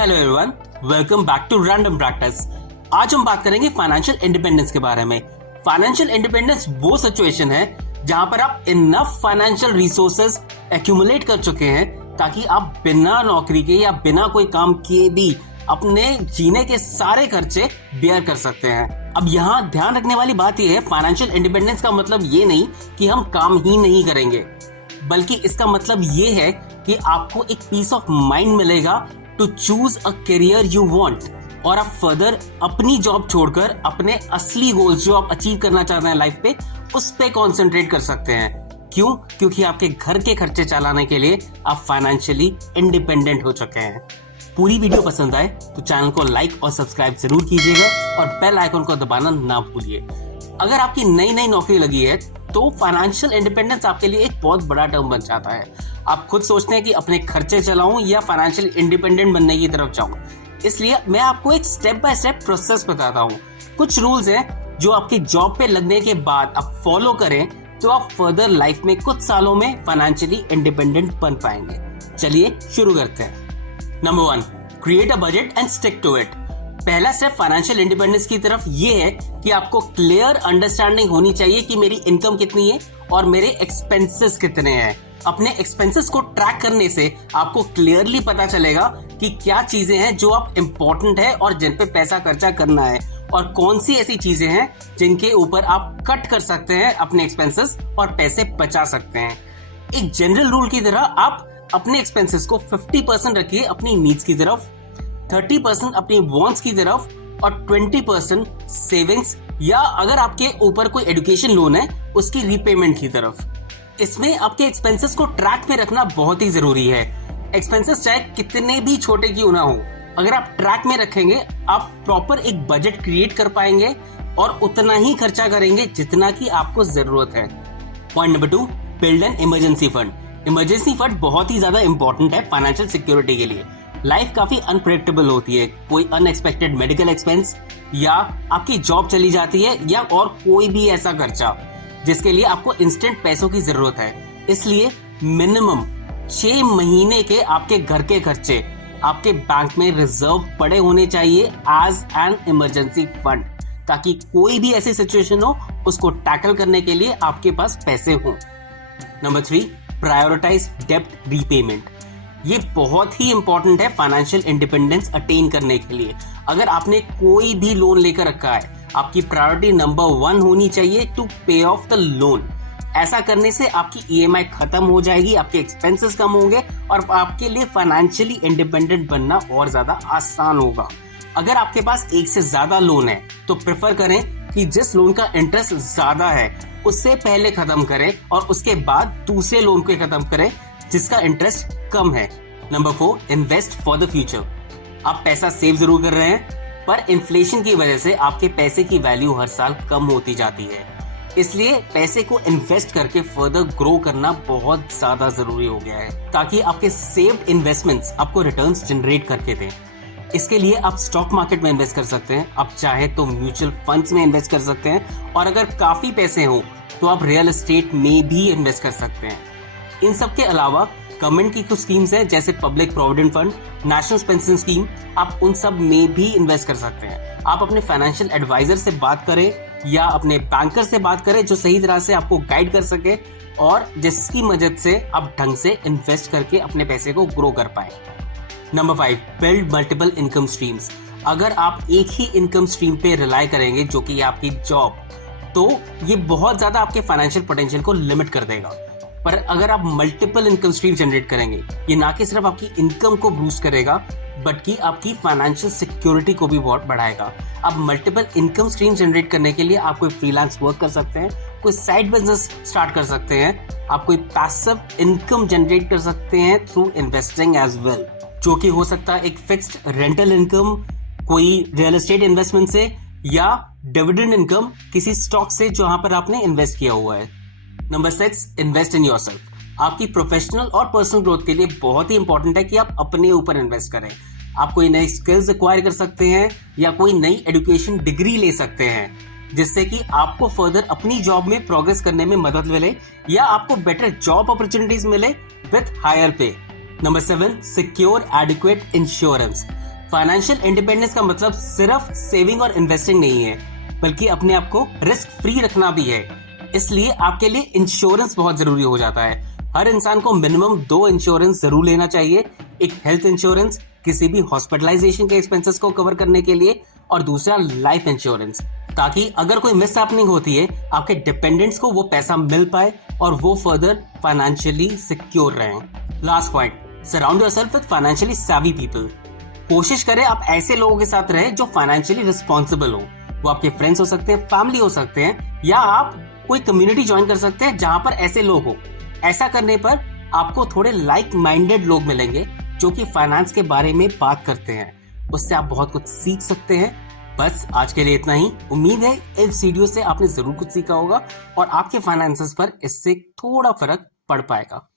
Hello everyone, welcome back to random practice. आज हम बात करेंगे फाइनेंशियल इंडिपेंडेंस के बारे में। फाइनेंशियल इंडिपेंडेंस वो सिचुएशन है जहां पर आप इनफ फाइनेंशियल रिसोर्सेज एक्यूमुलेट कर चुके हैं ताकि आप बिना नौकरी के या बिना कोई काम किए भी अपने जीने के सारे खर्चे बेयर कर सकते हैं। अब यहाँ ध्यान रखने वाली बात यह है, फाइनेंशियल इंडिपेंडेंस का मतलब ये नहीं कि हम काम ही नहीं करेंगे, बल्कि इसका मतलब ये है कि आपको एक पीस ऑफ माइंड मिलेगा to choose a career you want, और आप फर्दर अपनी जॉब छोड़कर अपने असली गोल्स जो आप अचीव करना चाहते हैं लाइफ पे, उस पे कंसंट्रेट कर सकते हैं। क्यों? क्योंकि आपके घर के खर्चे चलाने के लिए आप फाइनेंशियली इंडिपेंडेंट हो चुके हैं। पूरी वीडियो पसंद आए तो चैनल को लाइक और सब्सक्राइब जरूर कीजिएगा और बेल आइकन को दबाना ना भूलिए। अगर आपकी नई नौकरी लगी है तो फाइनेंशियल इंडिपेंडेंस आपके लिए एक बहुत बड़ा टर्म बन जाता है। आप खुद सोचते हैं कि अपने खर्चे चलाऊं या फाइनेंशियल इंडिपेंडेंट बनने की तरफ जाऊं। इसलिए मैं आपको एक स्टेप बाय स्टेप प्रोसेस बताता हूं। कुछ रूल्स हैं जो आपकी जॉब पे लगने के बाद आप फॉलो करें तो आप फर्दर लाइफ में कुछ सालों में फाइनेंशियली इंडिपेंडेंट बन पाएंगे। चलिए शुरू करते हैं। Number 1, create a budget and stick to it. पहला स्टेप फाइनेंशियल इंडिपेंडेंस की तरफ ये है कि आपको क्लियर अंडरस्टैंडिंग होनी चाहिए कि मेरी इनकम कितनी है और मेरे एक्सपेंसेस कितने हैं। अपने एक्सपेंसेस को ट्रैक करने से आपको क्लियरली पता चलेगा कि क्या चीजें हैं जो आप इम्पोर्टेंट है और जिन पे पैसा खर्चा करना है, और कौन सी ऐसी चीजें हैं जिनके ऊपर आप कट कर सकते हैं अपने एक्सपेंसेस और पैसे बचा सकते हैं। एक जनरल रूल की तरह आप अपने एक्सपेंसेस को 50% रखिए अपनी नीड्स की तरफ, 30% अपनी वॉन्ट्स की तरफ और 20% सेविंग्स या अगर आपके ऊपर कोई एजुकेशन लोन है उसकी रीपेमेंट की तरफ। इसमें आपके एक्सपेंसेस को ट्रैक में रखना बहुत ही जरूरी है। एक्सपेंसेस चाहे कितने भी छोटे क्यों ना हो, अगर आप ट्रैक में रखेंगे आप प्रॉपर एक बजट क्रिएट कर पाएंगे और उतना ही खर्चा करेंगे जितना की आपको जरूरत है। Point number 2, build an emergency fund. Emergency fund बहुत ही ज्यादा इंपॉर्टेंट है फाइनेंशियल सिक्योरिटी के लिए। लाइफ काफी अनप्रेडिक्टेबल होती है, कोई अनएक्सपेक्टेड मेडिकल एक्सपेंस या आपकी जॉब चली जाती है या और कोई भी ऐसा खर्चा जिसके लिए आपको इंस्टेंट पैसों की जरूरत है। इसलिए मिनिमम 6 महीने के आपके घर के खर्चे आपके बैंक में रिजर्व पड़े होने चाहिए एज एन इमरजेंसी फंड, ताकि कोई भी ऐसी सिचुएशन हो उसको टैकल करने के लिए आपके पास पैसे हो। नंबर 3, प्रायोरिटाइज डेब्ट रीपेमेंट। ये बहुत ही इंपॉर्टेंट है फाइनेंशियल इंडिपेंडेंस अटेन करने के लिए। अगर आपने कोई भी लोन लेकर रखा है, आपकी प्रायोरिटी नंबर 1 होनी चाहिए टू पे ऑफ द लोन। ऐसा करने से आपकी ईएमआई खत्म हो जाएगी, आपके एक्सपेंसेस कम होंगे और आपके लिए फाइनेंशियली इंडिपेंडेंट बनना और ज्यादा आसान होगा। अगर आपके पास एक से ज्यादा लोन है तो प्रेफर करें कि जिस लोन का इंटरेस्ट ज्यादा है उससे पहले खत्म करें और उसके बाद दूसरे लोन को खत्म करें जिसका इंटरेस्ट कम है। Number 4, invest for the future. आप पैसा सेव जरूर कर रहे हैं पर इन्फ्लेशन की वजह से आपके पैसे की वैल्यू हर साल कम होती जाती है। इसलिए पैसे को इन्वेस्ट करके फर्दर ग्रो करना बहुत ज्यादा जरूरी हो गया है ताकि आपके सेव्ड इन्वेस्टमेंट्स आपको रिटर्न्स जनरेट करके दें। इसके लिए आप स्टॉक मार्केट में इन्वेस्ट कर सकते हैं, आप चाहे तो म्यूचुअल फंड्स में इन्वेस्ट कर सकते हैं, और अगर काफी पैसे हो तो आप रियल एस्टेट में भी इन्वेस्ट कर सकते हैं। इन सब के अलावा गवर्नमेंट की कुछ स्कीम्स हैं जैसे public provident fund, national pension scheme, आप उन सब में भी इन्वेस्ट कर सकते हैं। आप अपने फाइनेंशियल एडवाइजर से बात करें या अपने बैंकर से बात करें जो सही तरह से आपको गाइड कर सके और जिसकी मदद से आप ढंग से इन्वेस्ट करके अपने पैसे को ग्रो कर पाए। Number 5, build multiple income streams. अगर आप एक ही इनकम स्ट्रीम पे रिलाई करेंगे जो कि आपकी जॉब, तो ये बहुत ज्यादा आपके फाइनेंशियल पोटेंशियल को लिमिट कर देगा। पर अगर आप मल्टीपल इनकम स्ट्रीम जनरेट करेंगे, ये ना कि सिर्फ आपकी इनकम को बूस्ट करेगा बल्कि आपकी फाइनेंशियल सिक्योरिटी को भी बहुत बढ़ाएगा। आप मल्टीपल इनकम स्ट्रीम जनरेट करने के लिए आप कोई फ्रीलांस वर्क कर सकते हैं, कोई साइड बिजनेस स्टार्ट कर सकते हैं, आप कोई पैसिव इनकम जनरेट कर सकते हैं थ्रू इन्वेस्टिंग एज वेल, जो कि हो सकता है एक फिक्स्ड रेंटल इनकम कोई रियल एस्टेट इन्वेस्टमेंट से या डिविडेंड इनकम किसी स्टॉक से जहां पर आपने इन्वेस्ट किया हुआ है। Number 6, invest in yourself. आपकी प्रोफेशनल और पर्सनल ग्रोथ के लिए बहुत ही इंपॉर्टेंट है कि आप अपने ऊपर इन्वेस्ट करें। आप कोई नई स्किल्स एक्वायर कर सकते हैं या कोई नई एजुकेशन डिग्री ले सकते हैं जिससे कि आपको फर्दर अपनी जॉब में प्रोग्रेस करने में मदद मिले या आपको बेटर जॉब अपॉर्चुनिटीज मिले विथ हायर पे। Number 7, secure adequate insurance. Financial independence का मतलब सिर्फ सेविंग और इन्वेस्टिंग नहीं है, बल्कि अपने आप को रिस्क फ्री रखना भी है। इसलिए आपके लिए इंश्योरेंस बहुत जरूरी हो जाता है। हर इंसान को मिनिमम 2 इंश्योरेंस जरूर लेना चाहिए। एक हेल्थ इंश्योरेंस किसी भी हॉस्पिटलाइजेशन के एक्सपेंसेस को कवर करने के लिए, और दूसरा लाइफ इंश्योरेंस, ताकि अगर कोई मिस हैपनिंग होती है आपके डिपेंडेंट्स को वो पैसा मिल पाए और वो फर्दर फाइनेंशियली सिक्योर रहें। Last point, surround yourself with financially savvy people. कोशिश करें आप ऐसे लोगों के साथ रहें जो फाइनेंशियली रिस्पॉन्सिबल हो। वो आपके फ्रेंड्स हो सकते हैं, फैमिली हो सकते हैं, या आप कोई कम्युनिटी ज्वाइन कर सकते हैं जहां पर ऐसे लोग हो। ऐसा करने पर आपको थोड़े लाइक माइंडेड लोग मिलेंगे जो कि फाइनेंस के बारे में बात करते हैं। उससे आप बहुत कुछ सीख सकते हैं। बस आज के लिए इतना ही। उम्मीद है इस वीडियो से आपने जरूर कुछ सीखा होगा और आपके फाइनेंसेस पर इससे थोड़ा फर्क पड़ पाएगा।